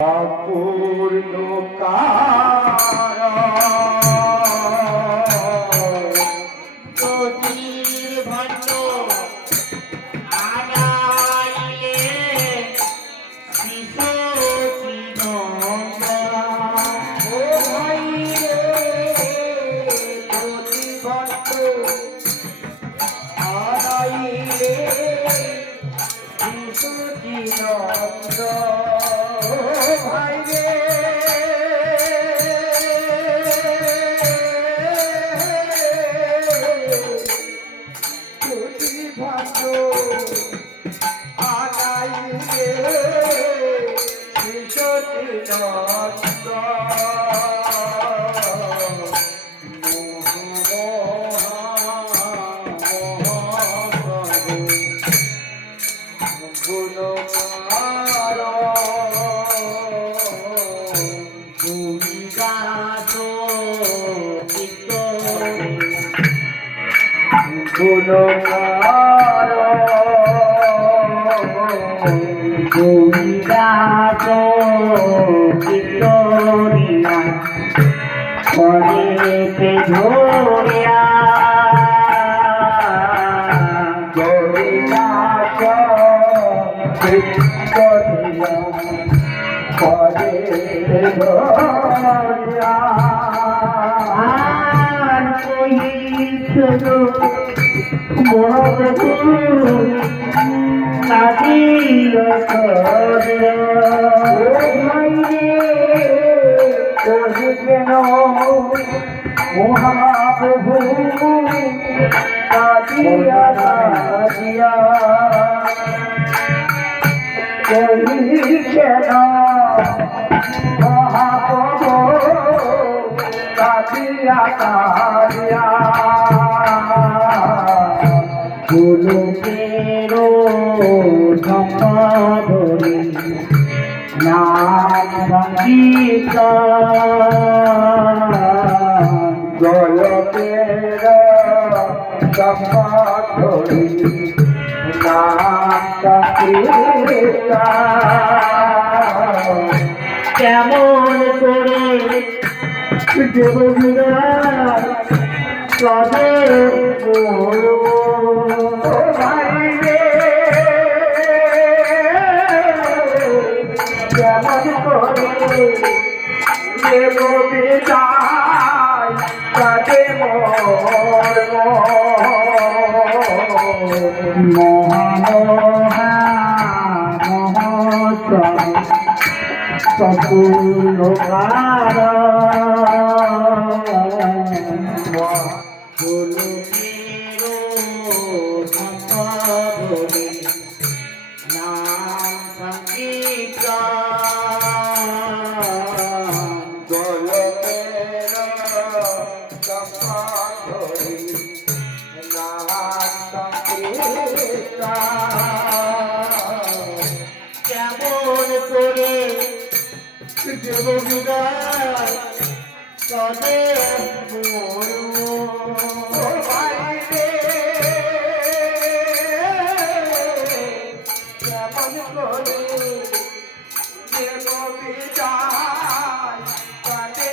অপূর্ণ মহাপ্রভু কাঁদিয়া কাঁদিয়া কহিছেন মহাপ্রভু কাঁদিয়া কাঁদিয়া গোলকের ধরি নাম সংকীর্তন গোলকের ধরি নাম সংকীর্তন কেমন করে দেবগুরা কাঁদে কেমন করে দেব বিদায় কাঁদে মহা সম্পূর্ণ কেমন করে দেব বিদায় কাঁদে কেমন করে দেব বিদায় কাঁদে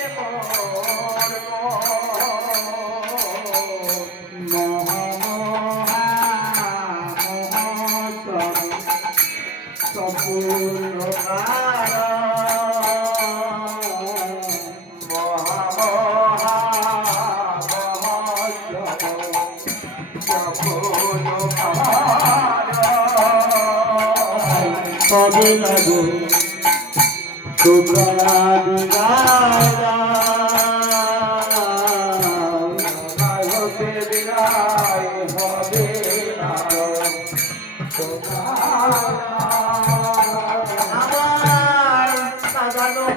সম্পূর্ণ তবে লাগো তোমরা হতে বিদায় হবে না আমার সাজানো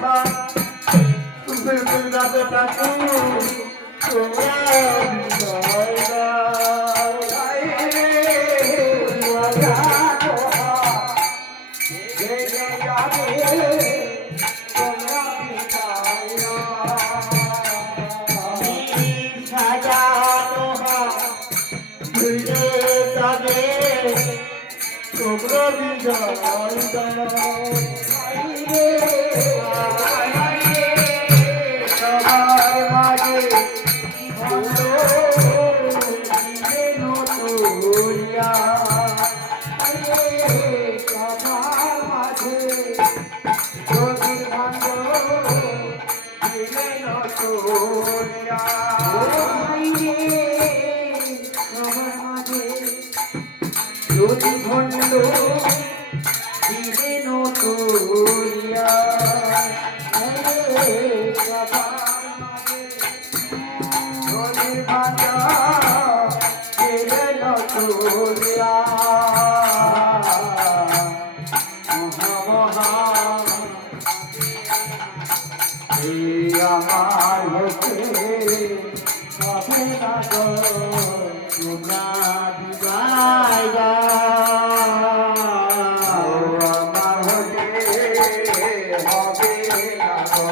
তোমরা বিজয় এই আমার হতে হবে না গো তোমরা বিদায় দাও আমার হতে হবে না গো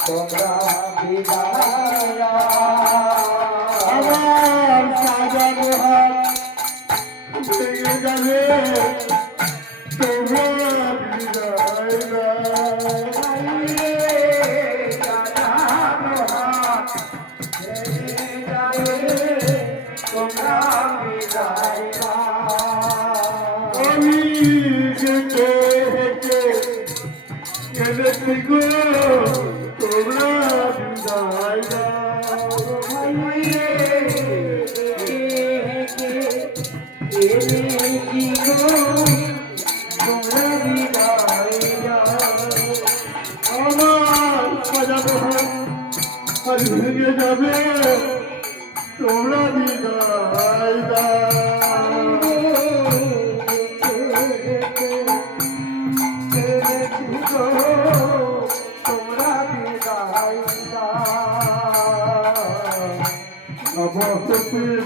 তোমরা বিদায় দাও আমার সাজানো হাত ভেঙে যাবে তোমরা বিদায় আমি যেতে হেঁটে গেলেছি গো তোমরা বিদায় আমার সাজাবো আর ভেঙে যাবে তোমরা বিদায় তোমরা বিদায় আমার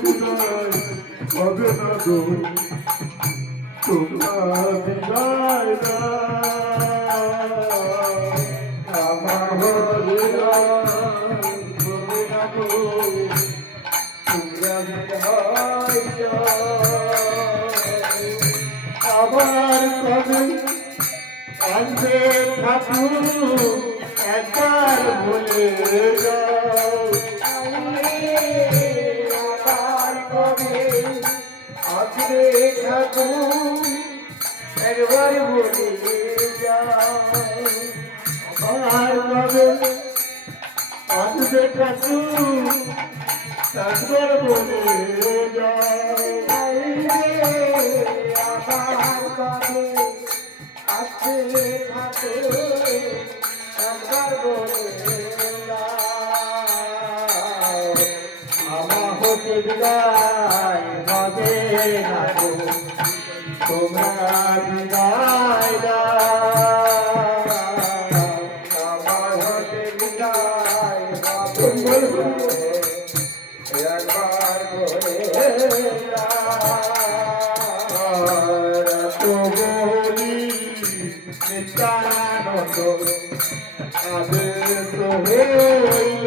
বিদায় হবে না গো তোমরা বিদায় আমার হবে না গো আবার কবে আসবে ঠাকুর একবার বলে যাও আবার কবে আসবে ঠাকুর একবার বলে যাও আবার কবে আসবে ঠাকুর একবার বলে যাও আবার কবে আসবে ঠাকুর একবার বলে যাও আমার হতে বিদায় হবে না গো তোমরা বিদায় দাও আমার হতে বিদায় হবে একবার বলে তো বলি নিত্যানন্দ আদেশ হইল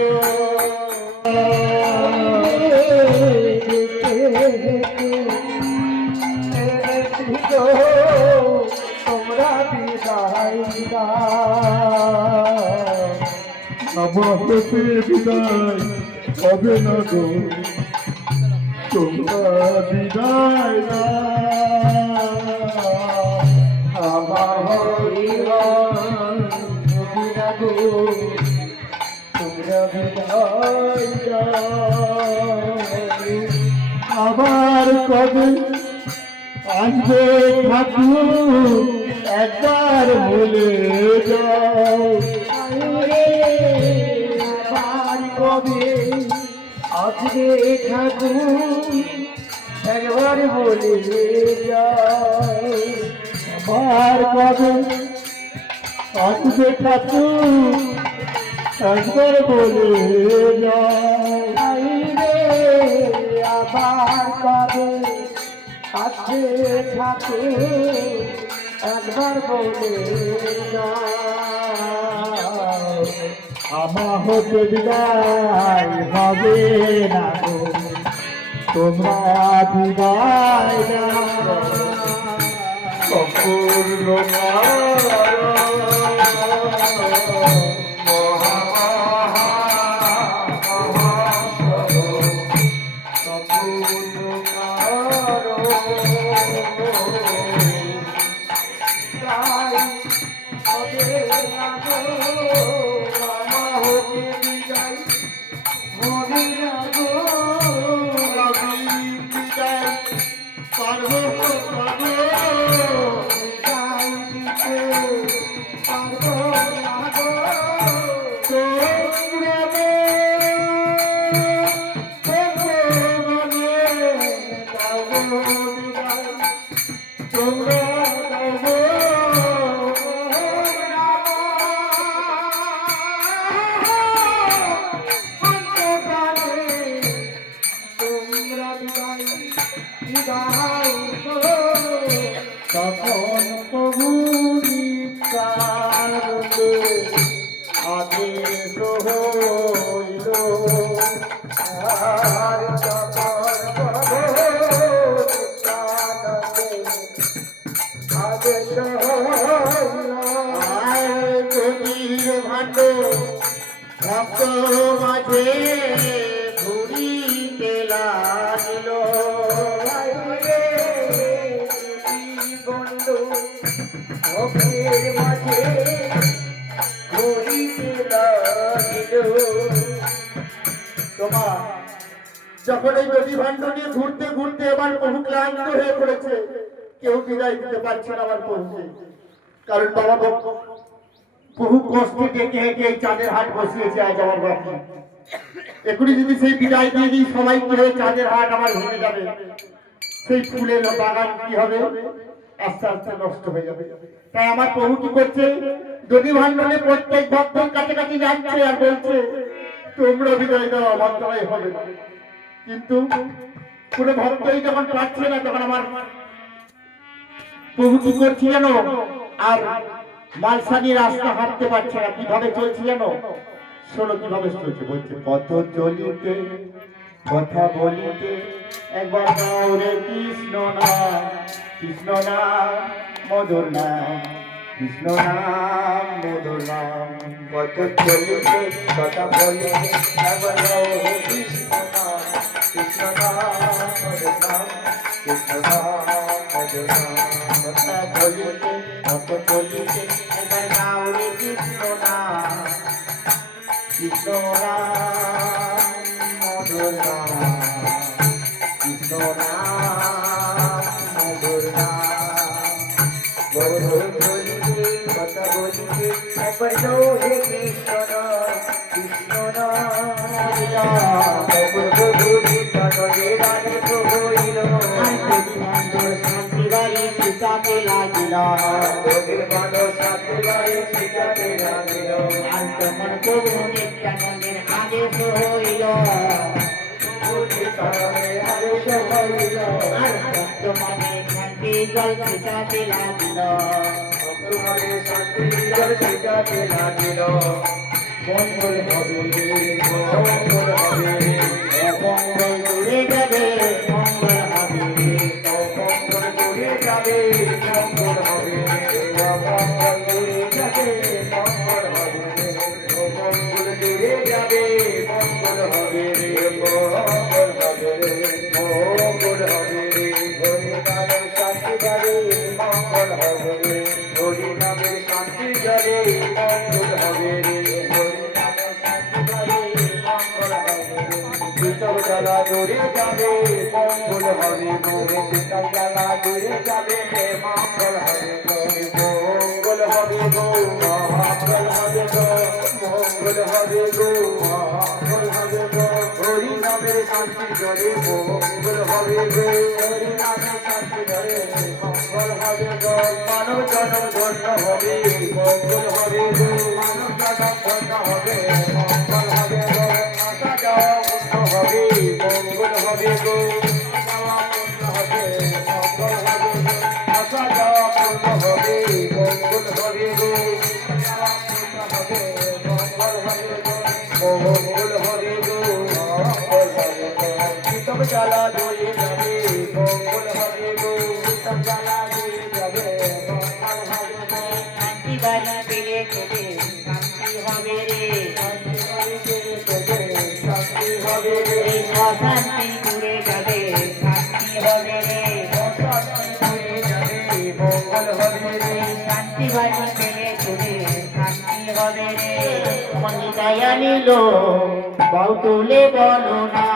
তোমরা বিদায় আমার বিদায় হবে না গো তোমরা বিদায় আমার গো তোমরা বিদায় আবার কবে আসবে ঠাকুর একবার বলে যাও আবার কবে আসবে ঠাকুর একবার বলে যাও আবার কবে আসবে ঠাকুর একবার বলে যাও আবার কবে আসবে ঠাকুর একবার বলে যাও আমার হতে বিদায় হবে না গো তোমরা বিদায় সম্পূর্ণ আনন্দে আদেশ হইল আর তখন আদেশ হইল গভীর ভাণ্ড ভক্ত মাঝে ঘুরিতে লাগিল বন্ধু ভক্তের মাঝে ঘুরিতে লাগিল। তোমার যখন এই নদী ভাণ্ড নিয়ে ঘুরতে ঘুরতে এবার বহু ক্লান্ত হয়ে পড়েছে, কেউ বিদায় দিতে পারছে না আমার প্রভুকে। কারণ বাবা বহু কষ্টে ডেকে হেঁটে এই চাঁদের হাট বসিয়েছে আজ আমার বাবা। এখনই যদি সেই বিদায় দিয়ে দিই সবাই কি হয়ে চাঁদের হাট আমার ভেঙে যাবে, সেই ফুলের বাগান কি হবে, আস্তে আস্তে নষ্ট হয়ে যাবে। তাই আমার প্রভু কি করছে, নদী ভাণ্ডনে প্রত্যেক ভক্তের কাছাকাছি যাচ্ছে আর বলছে তোমরা বিদায় দাও, আমার দ্বারাই হবে না। কিন্তু কোনো ভক্তই যখন পাচ্ছে না তখন আমার প্রভু কি করছি জানো, আর মালসানি রাস্তা হাঁটতে পারছে না, কিভাবে চলছে জানো, শোনো কিভাবে চলছে। বলছে পথ চলিতে কথা বলিতে একবার গাও রে কৃষ্ণ নাম, কৃষ্ণ নাম মধুর নাম, কৃষ্ণ নাম মধুর নাম। পথ চলিতে কথা বলিতে একবার গাও রে কৃষ্ণ নাম, কৃষ্ণ নাম মধুর নাম, কৃষ্ণ নাম মধুর নাম। কথা বলিতে পথ চলিতে একবার গাও রে কৃষ্ণ নাম, কৃষ্ণ নাম মধুর নাম, কৃষ্ণ নাম মধুর নাম। গৌর বলিতে কথা বলিতে একবার গাও রে কৃষ্ণ নাম, কৃষ্ণ নাম গৌর বলিতে নদে রাধে হইল শান্তি বাড়ি শিখাতে লাগিল, গভীর ভালো শান্তি বাড়ি শিখাতে লাগিল। আর তখন প্রভু নিত্যানন্দের আদেশ হইল, আদেশ হইল আর বর্তমানে শান্তি জল শিখাতে লাগিল, বর্তমানে শান্তি জল শিখাতে লাগিল। মঙ্গল হবে মঙ্গল হবে, মঙ্গল ঘুরে যাবে মঙ্গল হবে, মঙ্গল ঘুরে যাবে মঙ্গল হবে, মঙ্গল ঘুরে যাবে মঙ্গল হবে, মঙ্গল ঘুরে যাবে মঙ্গল হবে রে, মঙ্গল হবে রে, মঙ্গল হবে রে। হরি নামের শান্তি যাবে মঙ্গল হবে রে, হরি নামের শান্তি যাবে মঙ্গল হবে রে, হরি নামের শান্তি যাবে মঙ্গল হবে রে। শীতল জ্বালা দূরে যাবে মঙ্গল হবে গো, শীতল জ্বালা দূরে যাবে মঙ্গল হবে গো, মঙ্গল হবে গো মঙ্গল হবে গো, মঙ্গল হবে গো মঙ্গল হবে গো। হরি নামের শান্তি জলে মঙ্গল হবে গো, হরি নামের শান্তি জলে মঙ্গল হবে গো। মানব জনম ধন্য হবে মঙ্গল হবে গো, মানব জনম ধন্য হবে মঙ্গল হবে গো। আসা যাওয়া পূর্ণ হবে মঙ্গল হবে গো, যাওয়া পূর্ণ হবে মঙ্গল হবে গো। আসা যাওয়া পূর্ণ হবে মঙ্গল হবে গো, যাওয়া পূর্ণ হবে মঙ্গল হবে গো, মঙ্গল হবে গো মঙ্গল হবে গো। শীতম জ্বালা দূরে যাবে মঙ্গল হবে গো, শীতম জ্বালা দূরে যাবে মঙ্গল হবে গো। শান্তি বাড়ি পেলে চলে শান্তি হবে রে, শান্তি বাড়ি পেলে চলে শান্তি হবে রে, অশান্তি দূরে যাবে শান্তি হবে রে, অশান্তি দূরে যাবে মঙ্গল হবে রে। শান্তি বাড়ি পেলে চলে শান্তি হবে রে। মনিতায় আনিল বাউ তুলে বলো না,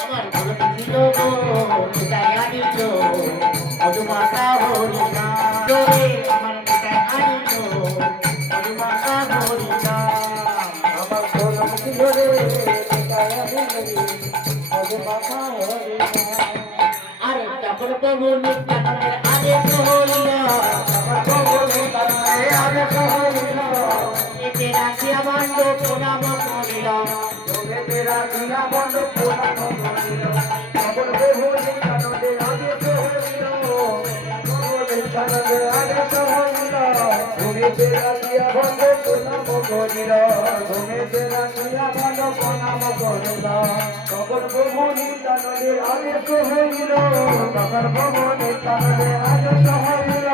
আমার ঘর ছিল গো মনিতায় আনিল মধুমাতা হরি না, আমার মনিতায় আনিল মধুমাতা হরি না। আমার ঘর ছিল রে মনিতায় আনিল মধুমাতা হরি না। আরে তারপর প্রভু নিত্যানন্দের আদেশ হইল, তারপর প্রভু নিত্যানন্দের আদেশ হইল, এতে রাখিয়া বন্ধ প্রণাম করিল, এতে রাখিয়া বন্ধ প্রণাম করিল। রাখিয়া বন্ধ প্রণাম করিল ঘুমেতে রাখিয়া বন্ধ প্রণাম করিল তখন প্রভু নিত্যানন্দের আদেশ হইল তখন প্রভু নিত্যানন্দের আদেশ হইল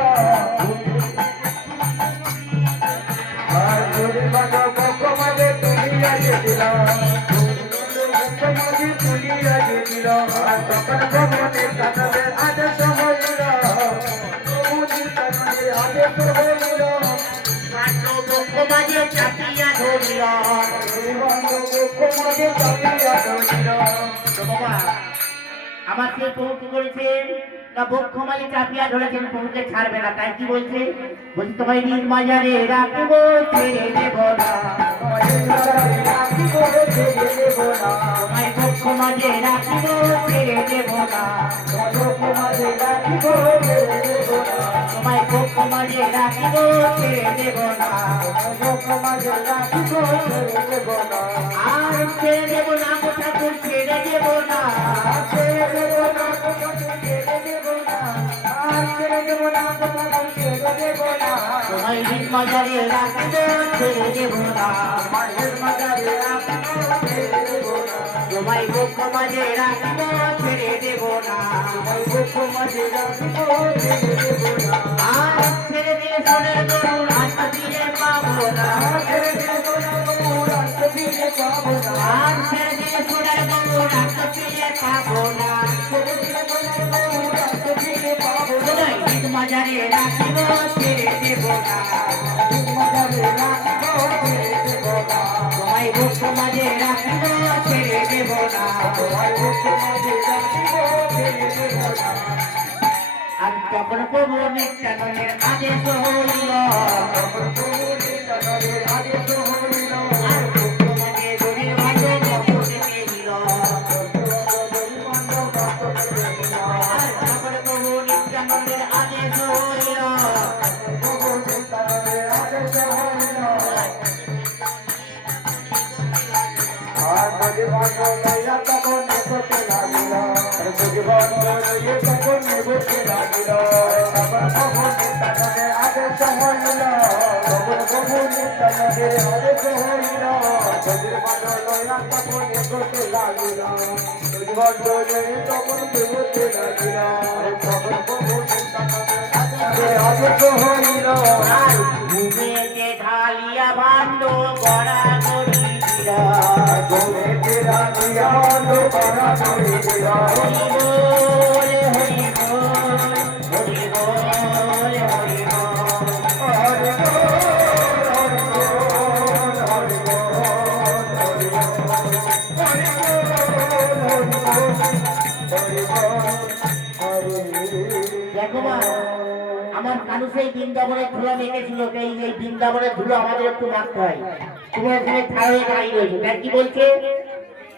আর চুরি বাঁধা পক্ষ মাঝে তুলিয়া যেছিল পক্ষ মাঝে তুলিয়া যেছিল আর তখন প্রভু নিত্যানন্দের আদেশ হইল প্রভু নিত্যানন্দের আদেশ হইল পক্ষ মাঝে চাপিয়া ধরিল পক্ষ মাঝে চাপিয়া ধরিল বাবা আমার সেই প্রভু কি করেছেন না বক্ষ মাঝে চাপিয়া ধরেছেন প্রভুকে ছাড়বে না তাই কি বলছে বলছি তোমায় নিজ মাজারে রাখব ছেড়ে দেব না তোমায় বক্ষ মাঝে রাখিব ছেড়ে দেব না তোমায় বক্ষ মাঝে রাখিব ছেড়ে দেব না আর ছেড়ে দেব না কোথা ছেড়ে দেব না তোমায় নিজ মাজারে রাখিব ছেড়ে দেব না তোমায় বক্ষ মাঝে রাখিব ছেড়ে দেব না আর ছেড়ে দিয়ে সোনের গরুর আশা ফিরে পাবো না আর ছেড়ে দিয়ে সোনের গরুর আশা ফিরে পাবো না নিজ মাজারে রাখিব ছেড়ে দেব না তোমায় বক্ষ মাঝে রাখিব ছেড়ে দেব না আর তখন প্রভু নিত্যানন্দের আদেশ হইল আর বক্ষ মাঝে গভীর ভাবে বক্ষ দিল আর তখন প্রভু নিত্যানন্দের আদেশ হইল আর তখন নেবতে লাগিল তখন নেবতে লাগিল প্রভু নিত্যানন্দের আদেশ হইল প্রভু নিত্যানন্দের আদেশ হইল তখন নেবতে লাগিল তখন নেবতে লাগিল তখন প্রভু নিত্যানন্দের আদেশ হইল ঘুমেতে ঢালিয়া ভাণ্ড করা করিল ঘুমেতে ঢালিয়া ভাণ্ড করা করিল হরি বল হরি বল হরি বল হরি দেখো মা আমার কানু সেই বৃন্দাবনের ধুলো মেখেছিল এই বৃন্দাবনের ধুলো আমাদের একটু মাখতে হয় তুমি ওখানে ছাড়ে গাই রয়েছে তাই কি বলছে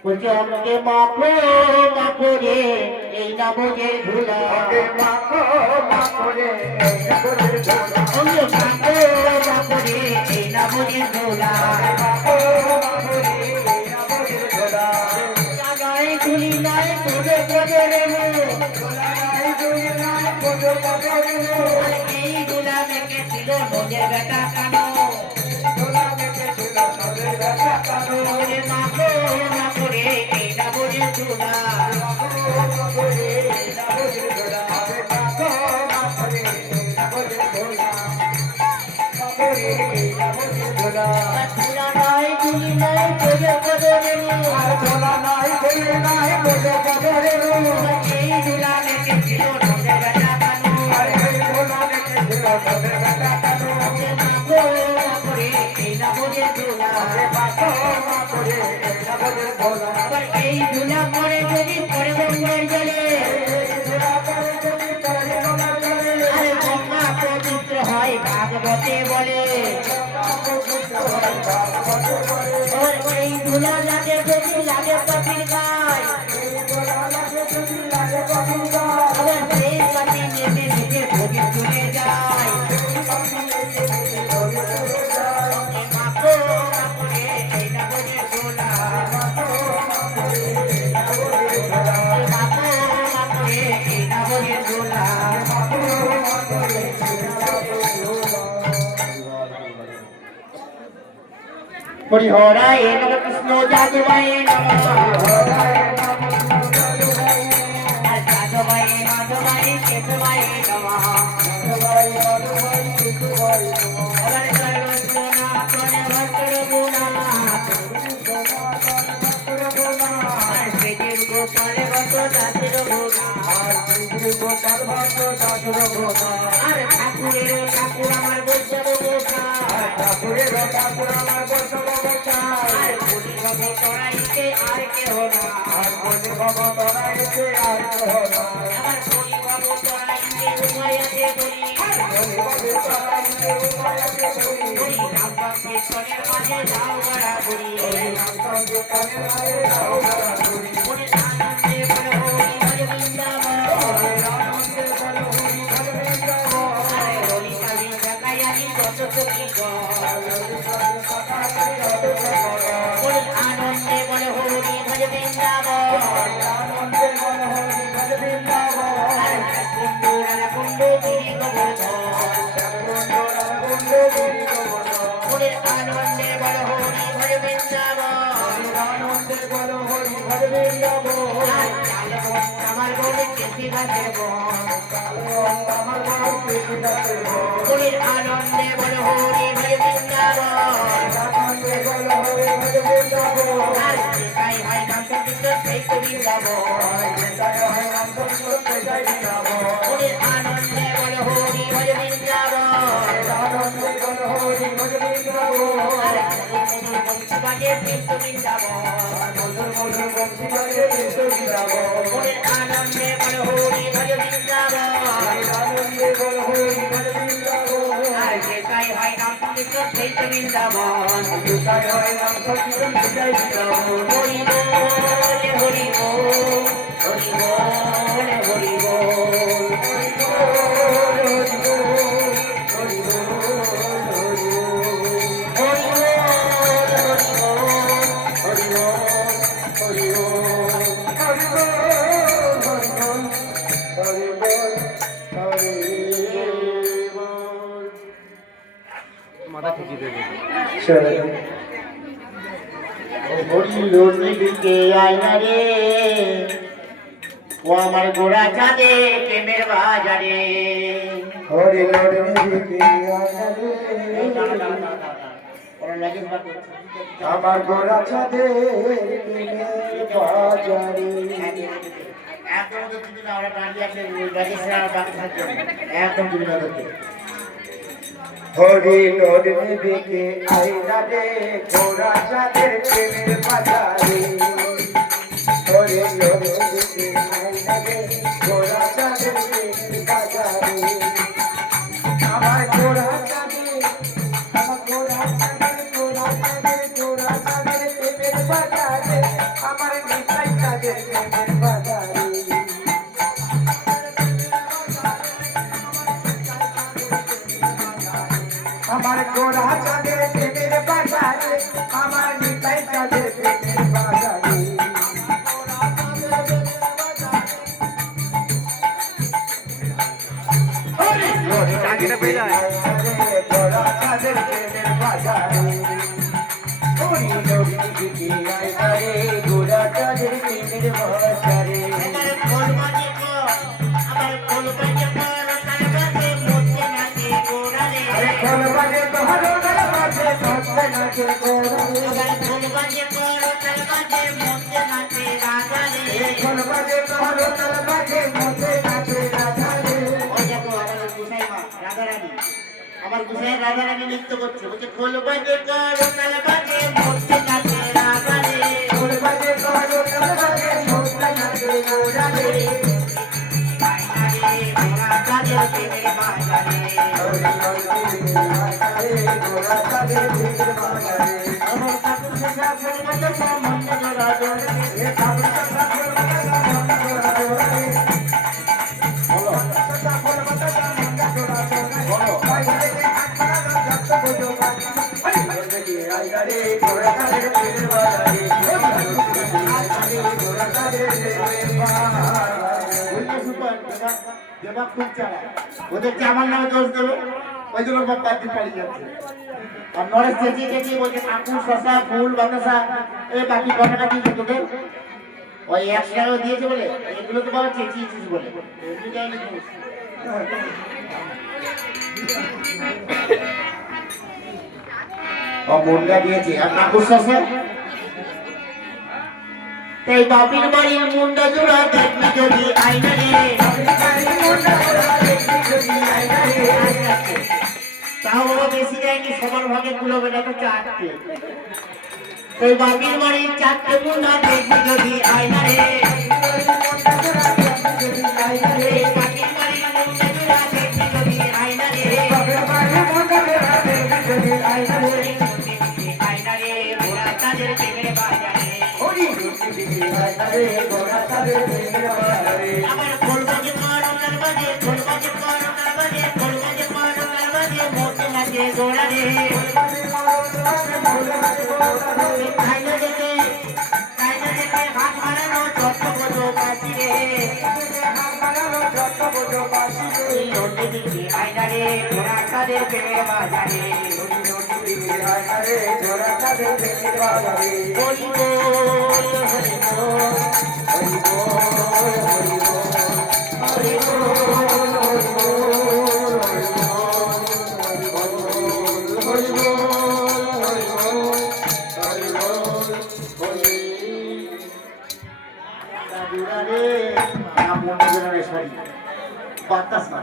বলছে আমাকে মাখো মাখো রে এই নামজের ধুলো মাখো মাখো রে এই নামজের ধুলো মাখো মাখো রে এই নামজের ধুলো মাখো মাখো রে এই নামজের ধুলো লাগাই ধুলি নাই পদে পদে রে লাগাই ধুলি নাই পদে পদে রে এই ধুলা মেখেছিল নজের বেটা কানো ধুলা মেখেছিল নজের বেটা কানো রে মাখো মাখো রে এই নামজের ধুলো মাখো মাখো রে এই নামজের ধুলো মাখো মাখো রে এই নামজের ধুলো মাখো রে এই নামজের ধুলো ধুলা নাই ধুলি নাই পদে পদে রে আর ধুলা নাই ধুলি নাই পদে পদে রে এই ধুলা মেখেছিল নজের বেটা কানো আরে এই ধুলা মেখেছিল নজের বেটা কানো মাখো মাখো রে এই নামজের ধুলো মাখো মাখো রে এই নামজের ধুলো আবার এই ধুলা পরে যদি পরে গঙ্গার জলে আরে গঙ্গা পবিত্র হয় ভাগবতে বলে এই ধুলা লাগে যদি লাগে কপিল গায় আবার সেই কাছে নেমে নেমে ভোগে চলে যায় মাখো মাখো রে এই নামজের ধুলো মাখো মাখো রে এই নামজের ধুলো হরিহরায় নম কৃষ্ণ যাদবায় নম যাদবায় মাধবায় কেশবায় নম গোপাল ভক্ত দাসের আর ঠাকুরের ঠাকুর আমার বৈষ্ণব গোপাল ঠাকুরের ঠাকুর আমার বৈষ্ণব গোপাল আর বলি বাবু তরাইতে আর কেহ না আর বলি বাবু তরাইতে আর কেহ না আমার বলি বাবু তরাইতে উমায়াতে বলি বলি বাবু তরাইতে উমায়াতে বলি বলি রামবাগ কীর্তনের মাঝে যাও গড়া বলি রামবাগ কীর্তনের মাঝে যাও গড়া বলি বলি আনন্দে বল হরি হরি বৃন্দাবন আনন্দে বল হরি হরি বৃন্দাবন আরে হরি কালী জাগায়ানি যত সখী বলি আনন্দে বল হরি হরি বৃন্দাবন আনন্দে বল হরি হরি বৃন্দাবন আরে কুন্ডু রানা কুন্ডু গিরি গোবর্ধন কুন্ডু রানা কুন্ডু গিরি গোবর্ধন বলি আনন্দে বল হরি হরি বৃন্দাবন আনন্দে বল হরি হরি বৃন্দাবন আমার বলে কেসি গাছের বন আমার বলে কেসি গাছের বন বলি আনন্দে বল হরি হরি বৃন্দাবন আনন্দে বল হরি হরি বৃন্দাবন আর যেটাই হয় নাম সংকীর্তন সেই তো বৃন্দাবন যেটাই হয় নাম সংকীর্তন সেটাই বৃন্দাবন বলি আনন্দে বল হরি হরি বৃন্দাবন আনন্দে বল হরি হরি বৃন্দাবন আর মধুর বংশী বাজে কৃষ্ণ বৃন্দাবন মধুর মধুর বংশী বাজে কৃষ্ণ বৃন্দাবন বলি আনন্দে বল হরি হরি বৃন্দাবন আনন্দে বল হরি হরি বৃন্দাবন আর যেটাই হয় নাম সংকীর্তন সেই তো বৃন্দাবন যেটাই হয় নাম সংকীর্তন সেটাই বৃন্দাবন হরি বল হরি বল হরি বল হরি বল হরি বল হরি ও আমার গোড়া চাঁদে প্রেমের বাজারে হরি আমার গোড়া চাঁদে প্রেমের বাজারে একদম তো তুমি না আমরা টানি আছে একদম তুমি না হরি নদী দিকে আইনা রে গোড়া চাঁদের প্রেমের বাজারে হরি নদী দিকে আইনা রে গোড়া চাঁদের প্রেমের বাজারে আমার গোড়া চাঁদে আমার গোড়া চাঁদের গোড়া চাঁদের গোড়া চাঁদের প্রেমের বাজারে আমার নিতাই চাঁদের প্রেমের বাজারে আমার গোড়া চাঁদের প্রেমের বাজারে আমার নিতাই চাঁদের প্রেমের বাজারে গোড়া চাঁদের প্রেমের বাজারে হরি নদী দিকে আইনা রে গোড়া চাঁদের প্রেমের বাজারে আমার গুসাই রাধা রানী নৃত্য করছে বলছে খোল বাজে কর তাল বাজে মধ্যে নাচে রাধা রে খোল বাজে কর তাল বাজে মধ্যে নাচে রাধা রে বাইরে গোরা চাঁদের প্রেমের বাজারে গোরা চাঁদের প্রেমের বাজারে আমার ঠাকুর শেখা পরিমত সম্বন্ধ জোড়া জোড়া এ ঠাকুর শেখা পরিমত সম্বন্ধ জোড়া জোড়া বলো শেখা পরিমত সম্বন্ধ জোড়া জোড়া বলো বাইরে ওদেরকে আমার নামে দোষ দেবে ওই জন্য বাপ তার পালিয়ে যাচ্ছে। আর নরেশ চেঁচিয়ে চেঁচিয়ে বলছে কাকু শশা ফুল বাতাসা এ বাকি কটা কি তোদের ওই 100 টাকা দিয়েছে বলে এগুলো তো বাবা চেঁচিয়েছিস বলে এমনি যায়নি ও মুন্ডা দিয়েছে আর কাকুর শশা তাই বাপির বাড়ির মুন্ডা জোড়া দেখবি যদি আইনা রে তাও বাবা বেশি দেয়নি সবার ভাগে কুলোবে না তো 4টে তাই বাপির বাড়ির 4টে মুন্ডা দেখবি যদি আইনা রে বাপির বাড়ির মুন্ডা জোড়া দেখবি যদি আইনা রে আইনা রে ওরা তাদের প্রেমের বাজারে আমার খোলবাজে করোনার বাজে খোলবাজে করোনার বাজে খোলবাজে করোনার বাজে মোটে লাগে গোড়া রে কাইনা দেখে হাত মারানো যত বড় বাসি রে লোটে দিকে আইনা রে ওরা তাদের প্রেমের বাজারে হরি বল হরি বল হরি বল হরি বল বাতাসা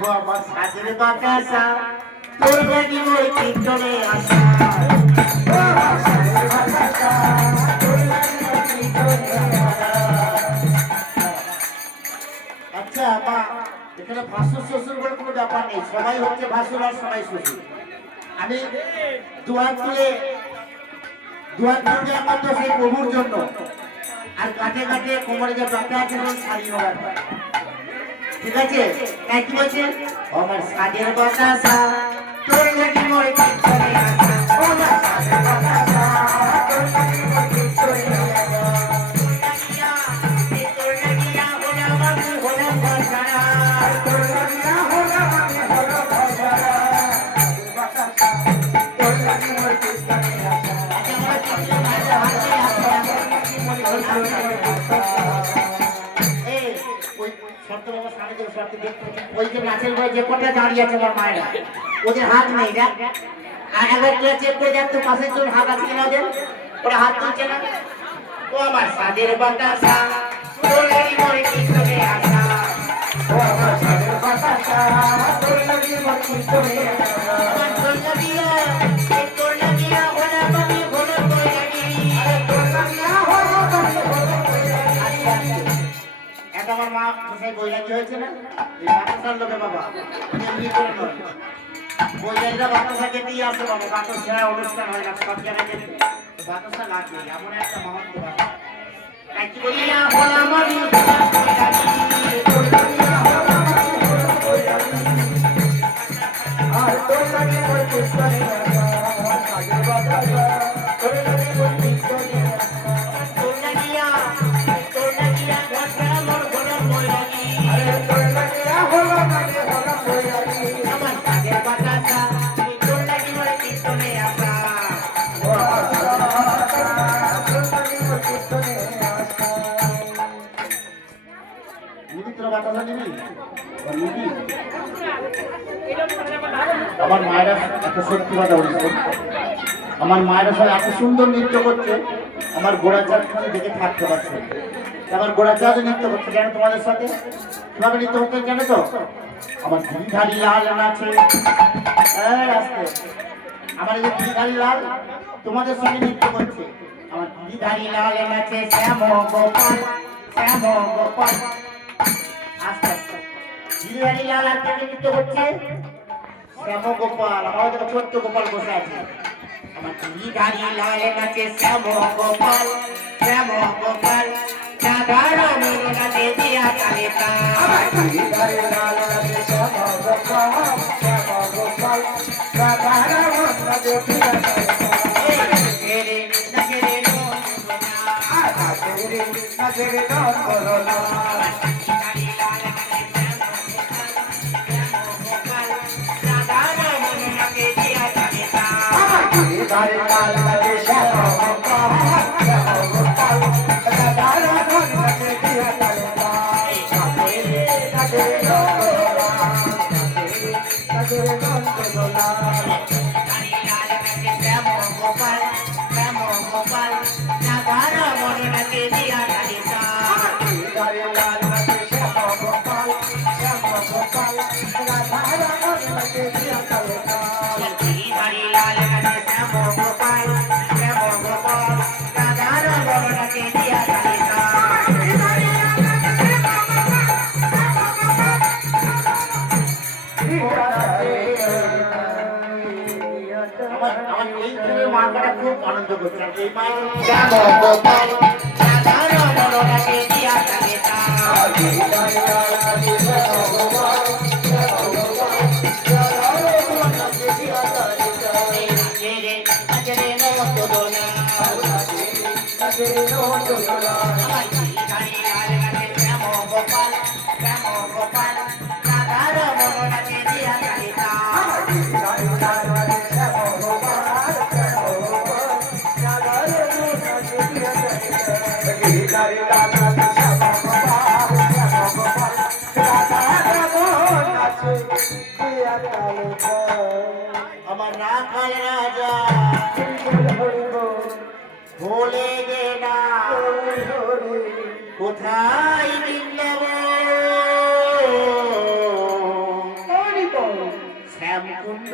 ও আমার সাজের বাতাসা তোর লাগি ওই কীর্তনে আসা আচ্ছা মা এখানে ভাসুর শ্বশুর বলে কোনো ব্যাপার নেই সবাই হচ্ছে ভাসুর আর সবাই শ্বশুর আমি দুহাত তুলে আমার তো সেই প্রভুর জন্য আর কাটে কাটে কোমরে যে বাতা আছে শাড়ি নোড়ার ঠিক আছে তাই কি বলছে আমার সাজের বাতাসা তোর লাগি মোর কীর্তনে আসা আমার সাজের বাতাসা তোর লাগি মোর কীর্তনে আসা তোর লাগিয়া হোলা আমি হোলা ভাষারা তোর লাগিয়া হোলা আমি হোলা ভাষারা বাতাসা তোর লাগি মোর কীর্তনে আসা আমার কীর্তনে আসা মোর কীর্তনে আসা এই ওই শর্ত বাবা সামনে যে শর্ত দেখতে ওই যে নাচের বই যে কোটা দাঁড়িয়ে আছে আমার মায়েরা ওদের হাত নেই দেখ আর একবার তুই চেক করে দেখ তো পাশের জন হাত আছে কিনা ওদের ওরা হাত তুলছে না ও আমার সাদের বাতাসা তোর লাগি মোর কীর্তনে আসা ও আমার সাদের বাতাসা তোর লাগি মোর কীর্তনে আসা আমার তোর লাগিয়া ওলা বাবি ভোলা কই লাগি আরে তোর লাগিয়া ওলা বাবি ভোলা কই লাগি এটা আমার মা কোথায় বৈরাগী হয়েছে না এই বাতাসার লোকে বাবা এমনি করে নয় বৈরাগীরা বাতাসা খেতেই আসে বাবা বাতাস ছাড়া অনুষ্ঠান হয় না সব জায়গায় যেতে বাতাসা লাগবে এমন একটা মহত্ব বাবা তাই কি বলি না হলাম আমি আর তোর লাগে ওই কীর্তনে সাজের বাতাসা তোর লাগে ওই কীর্তনে তোর লাগিয়া ঘর মোর ঘোড়া বৈরাগী আরে তোর লাগিয়া হলো মানে হলো বৈরাগী আমার সাজের বাতাসা তোর লাগি মোর কীর্তনে আসা তোর লাগি মোর কীর্তনে আসা নিবি তোর বাতাসা নিবি আমার মায়েরা এত সত্যি কথা বলছে আমার মায়েরা সব এত সুন্দর নৃত্য করছে আমার গোড়া চাঁদ দেখে থাকতে পারছে আমার গোড়া চাঁদ নৃত্য করছে কেন তোমাদের সাথে কিভাবে নৃত্য করতে জানো তো আমার ধারি লাল নাচে আসতে আমার এই যে ধারি লাল তোমাদের সঙ্গে নৃত্য করছে আমার ধারি লাল নাচে শ্যাম গোপাল আস্তে আস্তে ধারি লাল আর নৃত্য করছে শ্যাম গোপাল আমাদের ছোট্ট গোপাল বসে আছে আমার ধারি লাল নাচে শ্যাম গোপাল রাধা রামের নাচে দিয়া কালে আমার ধারি লাল নাচে শ্যাম গোপাল রাধা রামের নাচে দিয়া কালে নাচে করোনা রাধা ধারে লাল লাগে শ্যাম গোপাল শ্যাম গোপাল রাধা রাধার কাছে দিয়া তালে কাছে কাছে নন্দগোলা শ্যাম গোপাল রাধা রমন নাচে দিয়া তালে ধারে লাল লাগে শ্যাম গোপাল রাধা রাধার কাছে দিয়া তালে হরি লাল কাছে শ্যাম গোপাল রাধা রমন নাচে দিয়া তালে আমার এই প্রেমে মার্কাটা খুব আনন্দ করছে এই মায়ের শ্যাম গোপাল রাধা রমন নাচে দিয়া তালে আমার রাখাল রাজা ভোলে দে না কোথায় বৃন্দাবন শ্যামকুণ্ড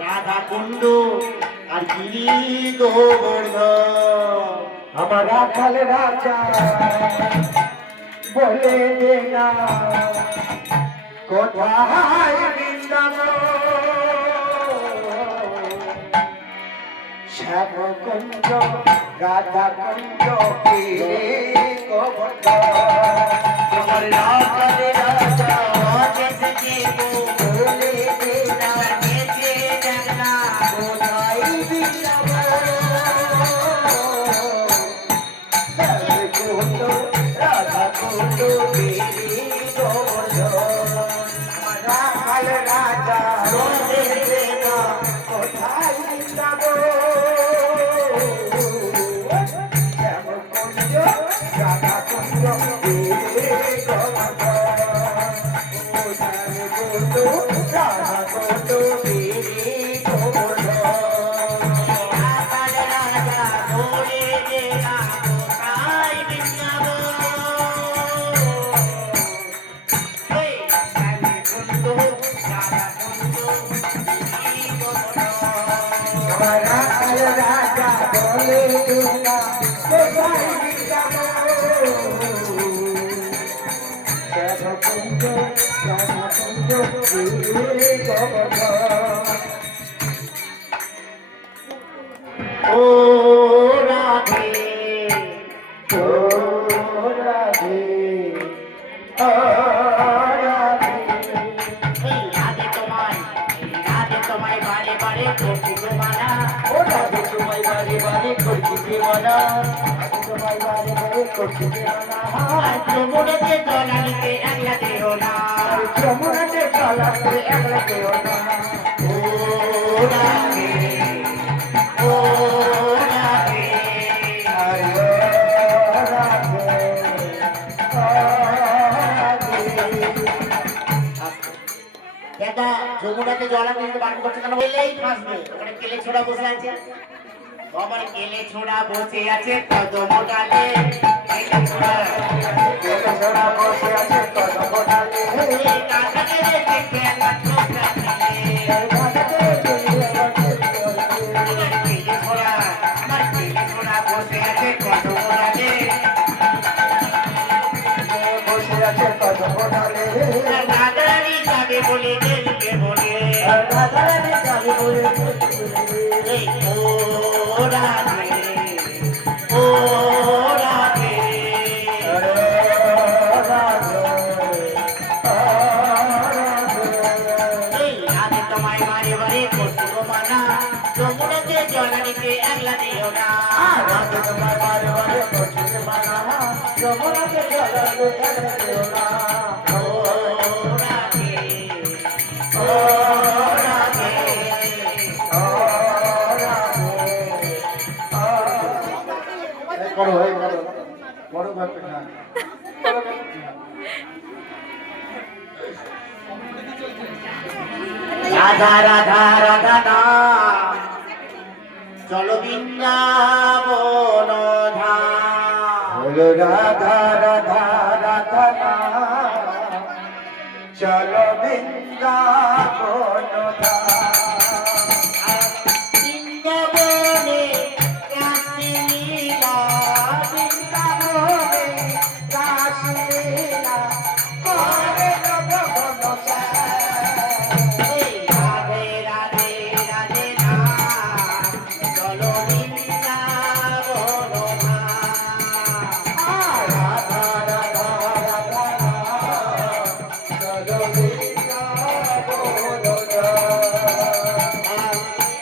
রাধাকুণ্ড আর গিরি গোবর্ধন আমার রাখাল রাজা বলে দে না কোথায় বৃন্দাবন শ্যামকুঞ্জ রাধাকুঞ্জ আমার রাখাল রাজা দেশে দেবো বলে দে না দেশে জাগনা কোথায় বৃন্দাবন শ্যামকুঞ্জ রাধাকুঞ্জ আমার রাখাল রাজা বলে দে না কোথায় বৃন্দাবন শ্যামকুঞ্জ রাধাকুঞ্জ রাখাল রাজা ভোলে দে না কোথায় বৃন্দাবন শ্যামকুণ্ড রাধাকুণ্ড গিরি গোবর্ধন আমার রাখাল রাজা বলে দুর্গা কোথায় বৃন্দাবন শ্যামকুঞ্জ রাধাকুঞ্জ গোবর্ধন ও রাধে ও রাধে ও রাধে এই রাধে তোমায় বারে বারে করছি তোমারা ও রাধে তোমায় বারে বারে করছি দেওয়ানা আমি তোমায় বারে বারে করছি দেওয়ানা আর যমুনাতে জলানিতে একলা দেহ না যমুনাতে চলাতে একলা কেউ না ও রাধে ও রাধে হরে রাধে দাদা যমুনাতে জলানিতে বান করছে কেন বললেই ফাঁসবে ওখানে কেলে ছোড়া বসে আছে আমার কেলে ছোড়া বসে আছে কদম ডালে কেলে ছোড়া ছোড়া বসে আছে কদম ডালে এই কাকাকে দেখে একটা ছোকরা দিলে আমার কেলে ছোড়া বসে আছে কদম ডালে বসে আছে কদম ডালে রাধারানী যাবে বলে দেবকে বলে রাধারানী যাবে বলে এই ও রাধে ও রাধে এই রাধে তোমায় বারে বারে করছি গো মানা যমুনাতে জলানিতে একলা দিও না রাধে তোমার বারে বারে করছে মানা যমুনাতে চলাতে একলা কেউ না ও রাধে ও রাধে ও রাধে রাধা রাধা রাধা নাম চলো বৃন্দাবন ধাম। বলো রাধা রাধা রাধা নাম চলো বৃন্দাবন ধাম। বৃন্দাবনে রাসলীলা, বৃন্দাবনে রাসলীলা করে ভগবান এই রাধে রাধে রাধে নাম চলো বৃন্দাবন ধাম। রাধা রাধা রাধা নাম চলো বৃন্দাবন ধাম।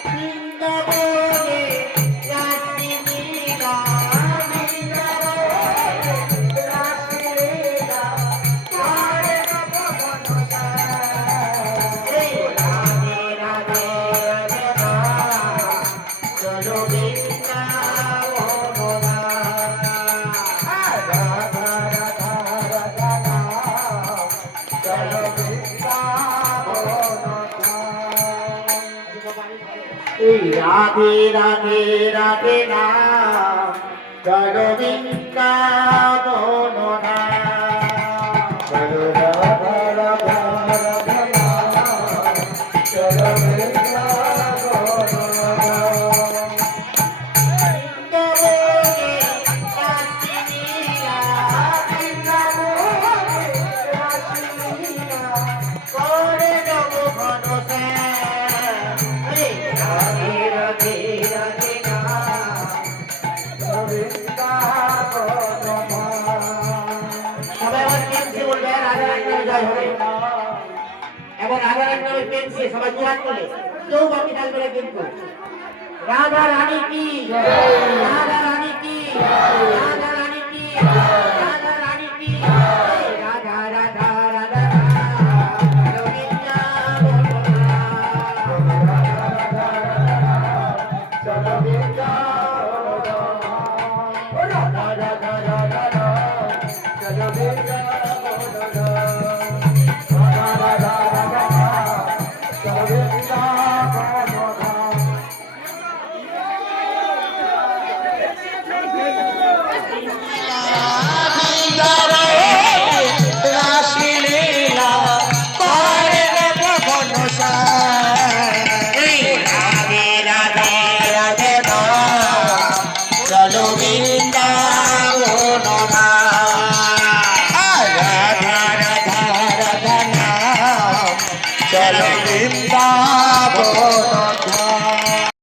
বৃন্দাবনে রাসলীলা, এই রাধে রাধে রাধে নাম চলো বৃন্দাবন এই রাধে রাধে রাধে নাম চলো বৃন্দাবন এবং রাধার নামে পেনছে সবাই জোয়ার করে কেউ বাকি থাকবে না কিন্তু রাধা রানী কি রাধা রানী কি রাধা রানী কি রাধা রানী কি রাধা রাধা রাধা চলো বৃন্দাবন রাধা রাধা রাধা নাম চলো বৃন্দাবন